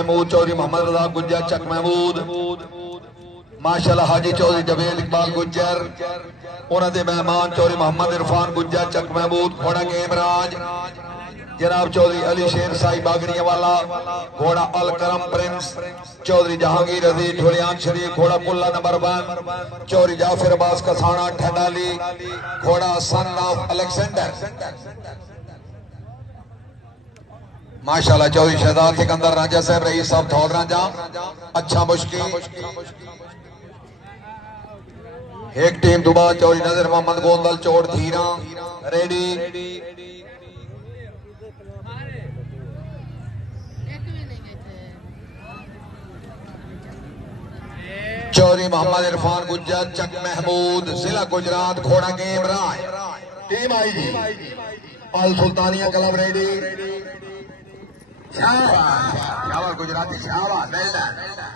महमूद चौधरी मोहम्मद रजा गुज्जर चक महमूद माशाल्लाह हाजी चौधरी जवेद इकबाल गुज्जर उन्होंने मेहमान चौधरी मोहम्मद इरफान गुज्जर चक महमूद घोड़ा गेमराज जनाब चौधरी अली शेर साई बागड़िया वाला घोड़ा अल करम प्रिंस चौधरी जहांगीर अजीज ढोलियान शरीफ घोड़ा पुल्ला नंबर 1 चौधरी जाफिर अब्बास कसाना ठंडाली घोड़ा सन ऑफ अलेक्जेंडर माशाल्लाह चौधरी शहजाद सिकंदर राजा साहब रईस साहब धौलरा जा अच्छा मुश्किल एक टीम दुबा चौधरी नजर मोहम्मद गोंदल चोट धीरा रेडी चौधरी मोहम्मद इरफान गुज्जर चक महमूद जिला गुजरात घोड़ा गेम राय टीम आई जी अल सुल्तानिया क्लब रेडी शाबाश गुजराती शाबाश